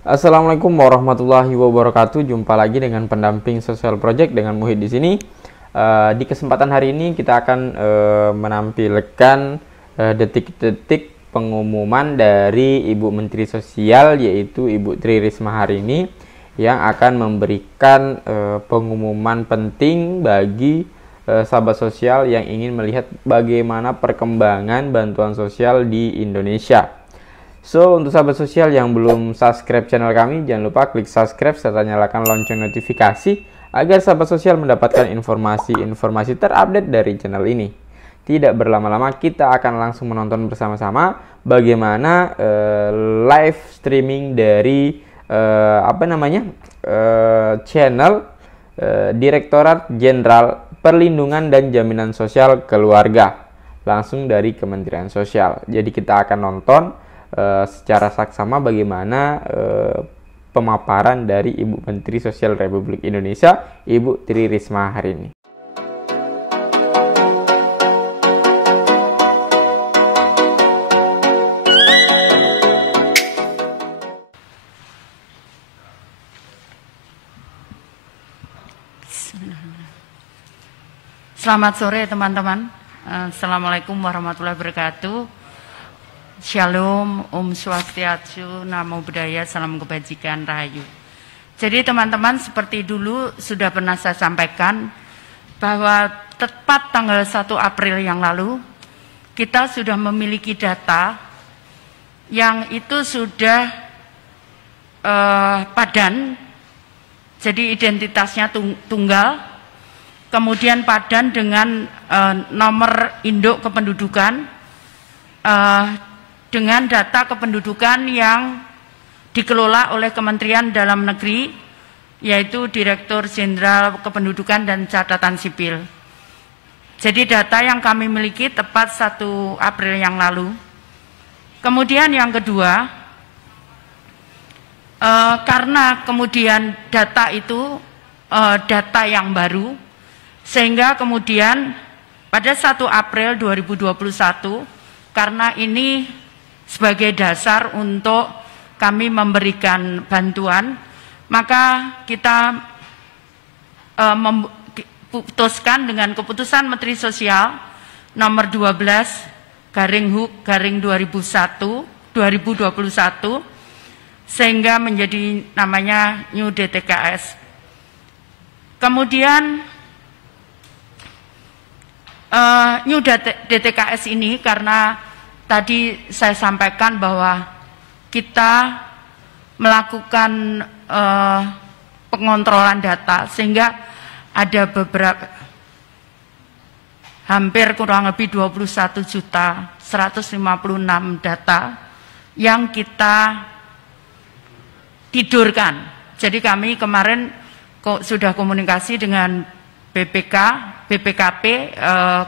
Assalamualaikum warahmatullahi wabarakatuh. Jumpa lagi dengan pendamping Social Project dengan Muhid di sini. Di kesempatan hari ini kita akan menampilkan detik-detik pengumuman dari Ibu Menteri Sosial, yaitu Ibu Tri Risma hari ini, yang akan memberikan pengumuman penting bagi sahabat sosial yang ingin melihat bagaimana perkembangan bantuan sosial di Indonesia. So, untuk sahabat sosial yang belum subscribe channel kami, jangan lupa klik subscribe serta nyalakan lonceng notifikasi agar sahabat sosial mendapatkan informasi-informasi terupdate dari channel ini. Tidak berlama-lama, kita akan langsung menonton bersama-sama bagaimana live streaming dari channel Direktorat Jenderal Perlindungan dan Jaminan Sosial Keluarga, langsung dari Kementerian Sosial. Jadi kita akan nonton secara saksama bagaimana pemaparan dari Ibu Menteri Sosial Republik Indonesia, Ibu Tri Risma hari ini. Selamat sore teman-teman. Assalamualaikum warahmatullahi wabarakatuh. Shalom, Om Swastiastu, Namo Buddhaya, Salam Kebajikan, Rahayu. Jadi teman-teman, seperti dulu sudah pernah saya sampaikan bahwa tepat tanggal 1 April yang lalu kita sudah memiliki data yang itu sudah padan, jadi identitasnya tunggal, kemudian padan dengan nomor induk kependudukan, dengan data kependudukan yang dikelola oleh Kementerian Dalam Negeri, yaitu Direktur Jenderal Kependudukan dan Catatan Sipil. Jadi data yang kami miliki tepat 1 April yang lalu. Kemudian yang kedua, karena kemudian data itu data yang baru, sehingga kemudian pada 1 April 2021, karena ini sebagai dasar untuk kami memberikan bantuan, maka kita memutuskan dengan keputusan Menteri Sosial nomor 12/2021 sehingga menjadi namanya New DTKS. Kemudian New DTKS ini, karena tadi saya sampaikan bahwa kita melakukan pengontrolan data, sehingga ada beberapa hampir kurang lebih 21.156 data yang kita tidurkan. Jadi kami kemarin sudah komunikasi dengan BPK, BPKP,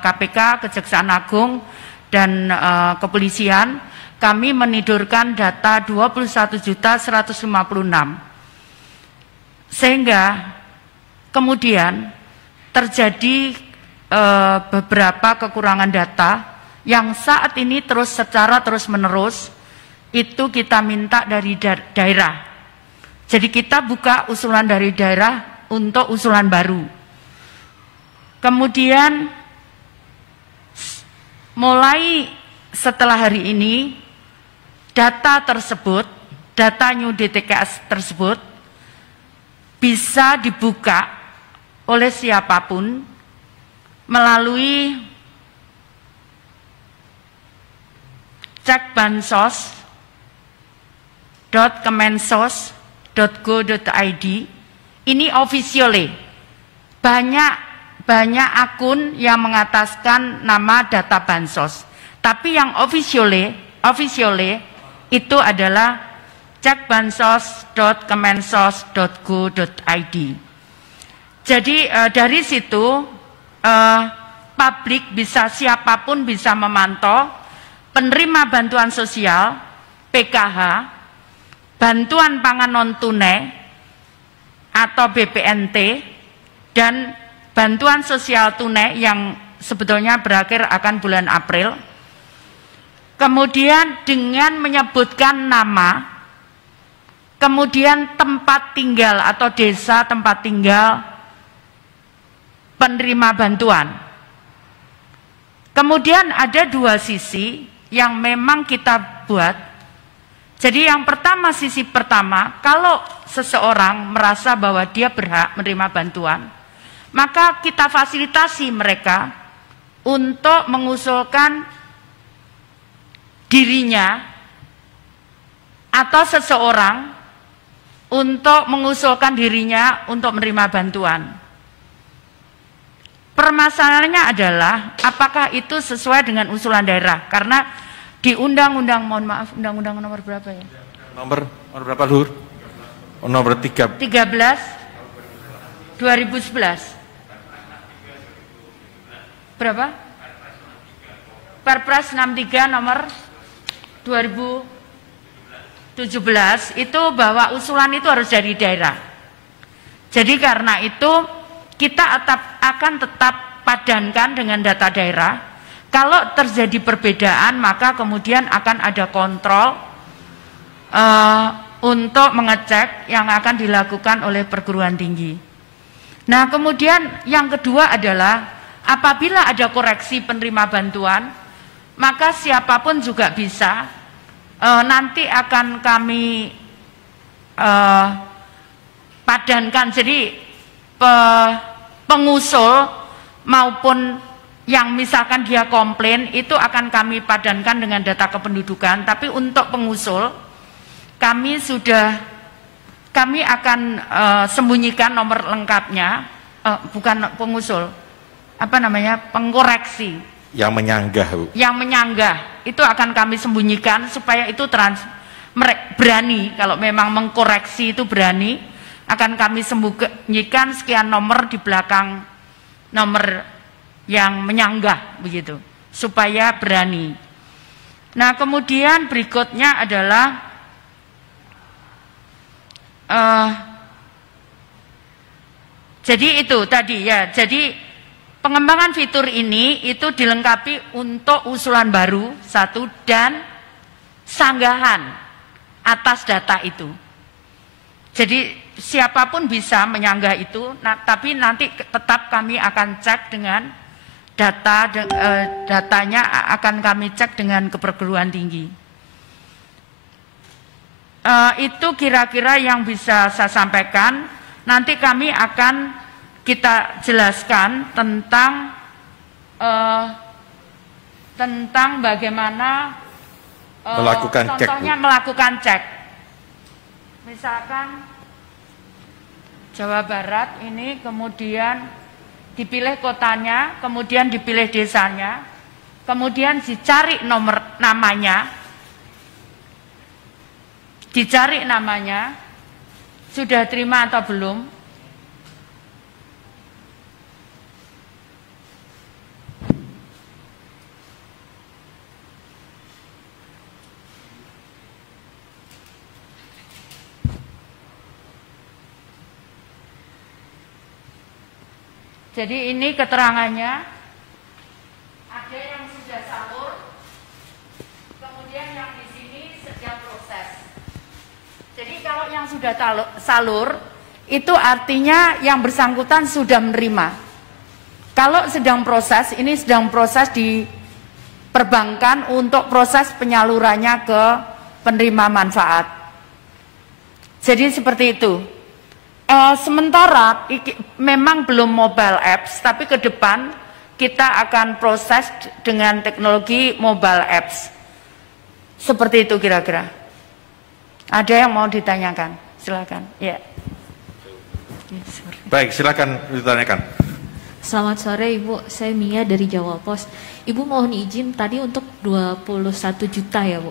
KPK, Kejaksaan Agung, dan kepolisian. Kami menidurkan data 21.156, sehingga kemudian terjadi beberapa kekurangan data yang saat ini secara terus menerus itu kita minta dari daerah. Jadi kita buka usulan dari daerah untuk usulan baru. Kemudian mulai setelah hari ini, data tersebut, data New DTKS tersebut bisa dibuka oleh siapapun melalui cekbansos.kemensos.go.id. Ini officially. Banyak akun yang mengataskan nama data bansos, tapi yang officially itu adalah cekbansos.kemensos.go.id. Jadi dari situ publik bisa, siapapun bisa memantau penerima bantuan sosial, PKH, bantuan pangan non tunai atau BPNT, dan bantuan sosial tunai yang sebetulnya berakhir akan bulan April. Kemudian dengan menyebutkan nama, kemudian tempat tinggal atau desa tempat tinggal penerima bantuan. Kemudian ada dua sisi yang memang kita buat. Jadi yang pertama, sisi pertama, kalau seseorang merasa bahwa dia berhak menerima bantuan, maka kita fasilitasi mereka untuk mengusulkan dirinya atau seseorang untuk mengusulkan dirinya untuk menerima bantuan. Permasalahannya adalah apakah itu sesuai dengan usulan daerah? Karena di undang-undang, mohon maaf, undang-undang nomor berapa ya? Nomor berapa, Lur? Nomor 13 2011. Berapa? Perpres 63 nomor 2017 itu bahwa usulan itu harus dari daerah. Jadi karena itu kita akan tetap padankan dengan data daerah. Kalau terjadi perbedaan maka kemudian akan ada kontrol untuk mengecek yang akan dilakukan oleh perguruan tinggi. Nah kemudian yang kedua adalah apabila ada koreksi penerima bantuan, maka siapapun juga bisa, nanti akan kami padankan. Jadi pengusul maupun yang misalkan dia komplain itu akan kami padankan dengan data kependudukan. Tapi untuk pengusul kami akan sembunyikan nomor lengkapnya, bukan pengusul, apa namanya, pengkoreksi. Yang menyanggah, Bu. Yang menyanggah itu akan kami sembunyikan supaya itu berani, kalau memang mengkoreksi itu berani, akan kami sembunyikan sekian nomor di belakang nomor yang menyanggah begitu, supaya berani. Nah kemudian berikutnya adalah jadi itu tadi ya, jadi pengembangan fitur ini itu dilengkapi untuk usulan baru satu dan sanggahan atas data itu. Jadi siapapun bisa menyanggah itu, tapi nanti tetap kami akan cek dengan datanya akan kami cek dengan keperguruan tinggi. Itu kira-kira yang bisa saya sampaikan. Nanti kami akan kita jelaskan tentang bagaimana melakukan cek. Contohnya melakukan cek. Misalkan Jawa Barat ini kemudian dipilih kotanya, kemudian dipilih desanya, kemudian dicari nomor namanya. Dicari namanya, sudah terima atau belum? Jadi ini keterangannya, ada yang sudah salur, kemudian yang di sini sedang proses. Jadi kalau yang sudah salur, itu artinya yang bersangkutan sudah menerima. Kalau sedang proses, ini sedang proses di perbankan untuk proses penyalurannya ke penerima manfaat. Jadi seperti itu. Sementara memang belum mobile apps, tapi ke depan kita akan proses dengan teknologi mobile apps. Seperti itu kira-kira. Ada yang mau ditanyakan? Silakan. Ya. Baik, silakan ditanyakan. Selamat sore Ibu, saya Mia dari Jawa Pos. Ibu mohon izin tadi untuk 21 juta ya Bu,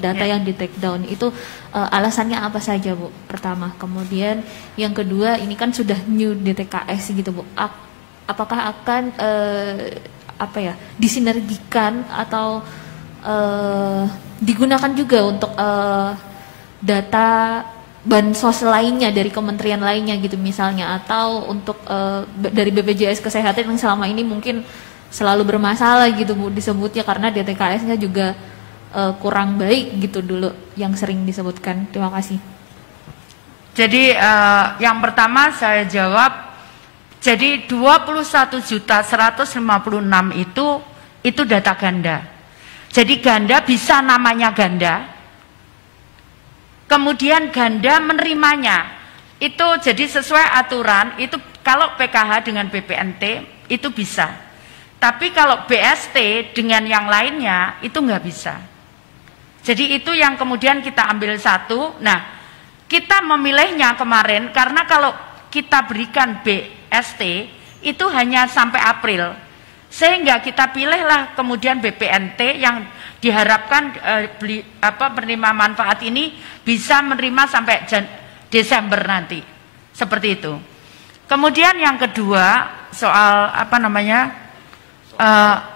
data yang di take down itu alasannya apa saja Bu? Pertama, kemudian yang kedua ini kan sudah new DTKS gitu Bu. Apakah akan disinergikan atau digunakan juga untuk data bansos lainnya dari kementerian lainnya gitu misalnya, atau untuk dari BPJS Kesehatan yang selama ini mungkin selalu bermasalah gitu Bu disebutnya karena DTKS-nya juga kurang baik gitu dulu yang sering disebutkan. Terima kasih. Jadi yang pertama saya jawab, jadi 21.156 itu data ganda. Jadi ganda bisa namanya ganda, kemudian ganda menerimanya. Itu jadi sesuai aturan, itu kalau PKH dengan BPNT itu bisa. Tapi kalau BST dengan yang lainnya itu nggak bisa. Jadi itu yang kemudian kita ambil satu. Nah, kita memilihnya kemarin karena kalau kita berikan BST itu hanya sampai April. Sehingga kita pilihlah kemudian BPNT yang diharapkan penerima manfaat ini bisa menerima sampai Desember nanti. Seperti itu. Kemudian yang kedua soal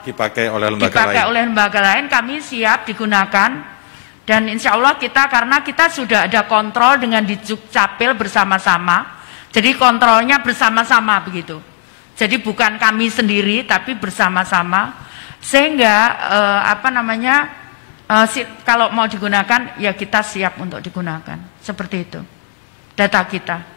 dipakai oleh lembaga lain kami siap digunakan. Dan insya Allah karena kita sudah ada kontrol dengan di Dukcapil bersama-sama. Jadi kontrolnya bersama-sama begitu. Jadi bukan kami sendiri tapi bersama-sama, sehingga kalau mau digunakan ya kita siap untuk digunakan, seperti itu data kita.